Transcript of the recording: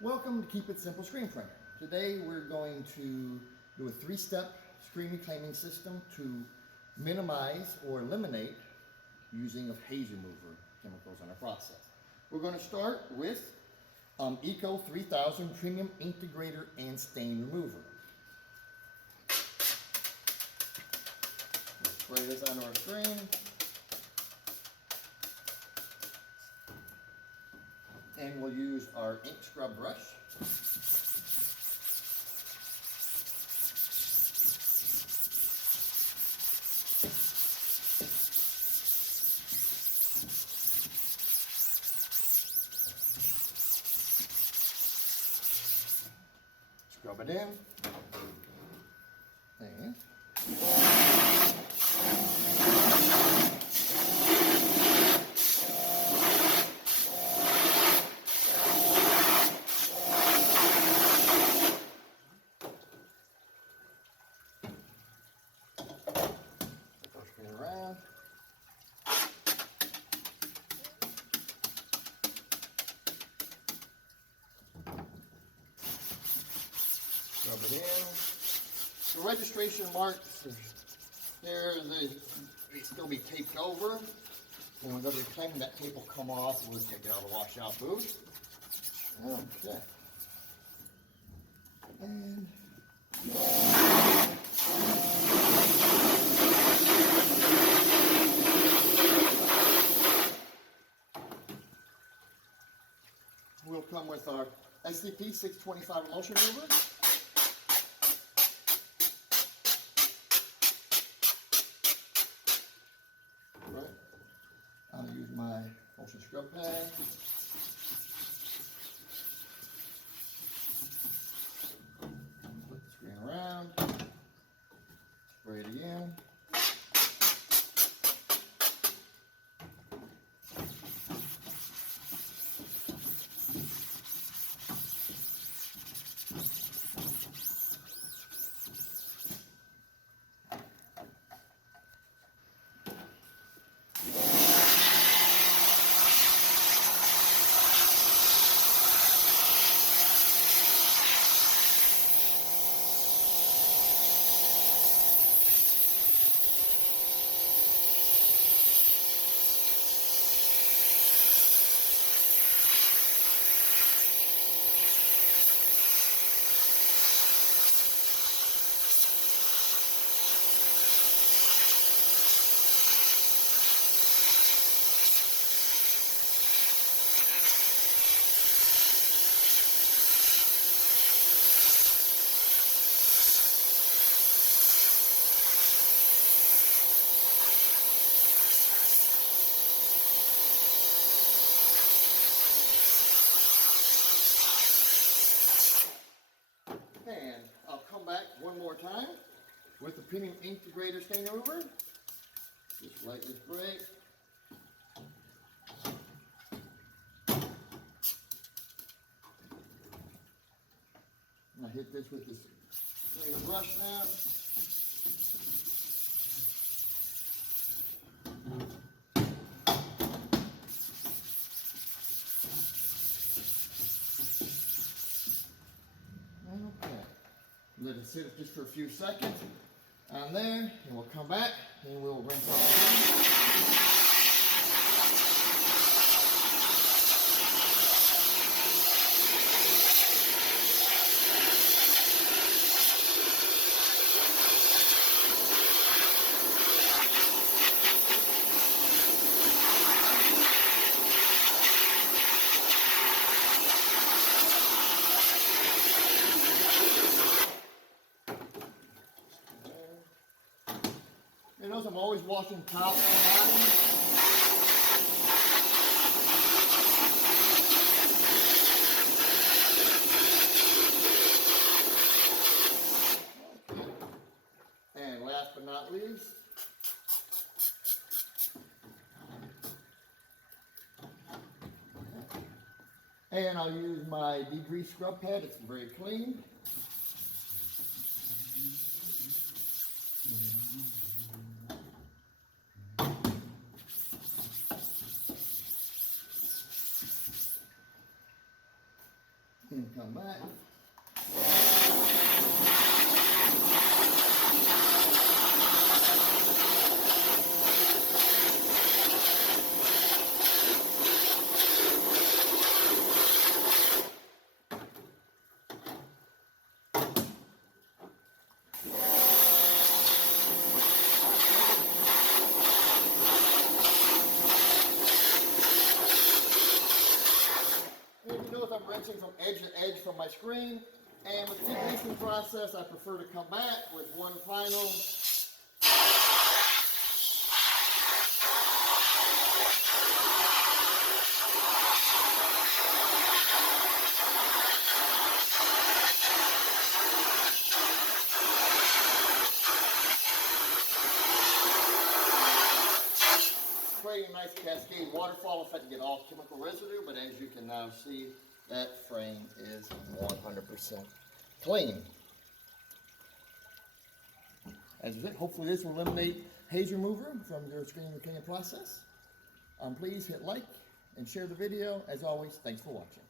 Welcome to Keep It Simple Screen Printer. Today we're going to do a three-step screen reclaiming system to minimize or eliminate using of haze remover chemicals in our process. We're going to start with Eco 3000 Premium Integrator and Stain Remover. We'll spray this onto our screen. And we'll use our ink scrub brush. Scrub it in. And spin around. Rub it in. The registration marks there, they still be taped over. When we go to reclaim, that tape will come off. We'll take it out of the washout booth. Okay. And we'll come with our SDP 625 emulsion remover. Right. I'm going to use my emulsion scrub pad. Flip the screen around. Spray it again. And I'll come back one more time with the Premium Integrator Stain Remover. Just lightly spray. And I hit this with this cleaner brush now. Okay. Let it sit just for a few seconds on there, and we'll come back and we'll rinse off. You notice I'm always washing top and bottom. And last but not least, and I'll use my degrease scrub pad. It's very clean. and come back. And you notice I'm wrenching from edge to edge from my screen. And with the degreasing process, I prefer to come back with one final. Creating a nice cascade waterfall effect to get all chemical residue, but as you can now see, that frame is 100% clean. As I said, hopefully this will eliminate haze remover from your screen cleaning process. Please hit like and share the video. As always, thanks for watching.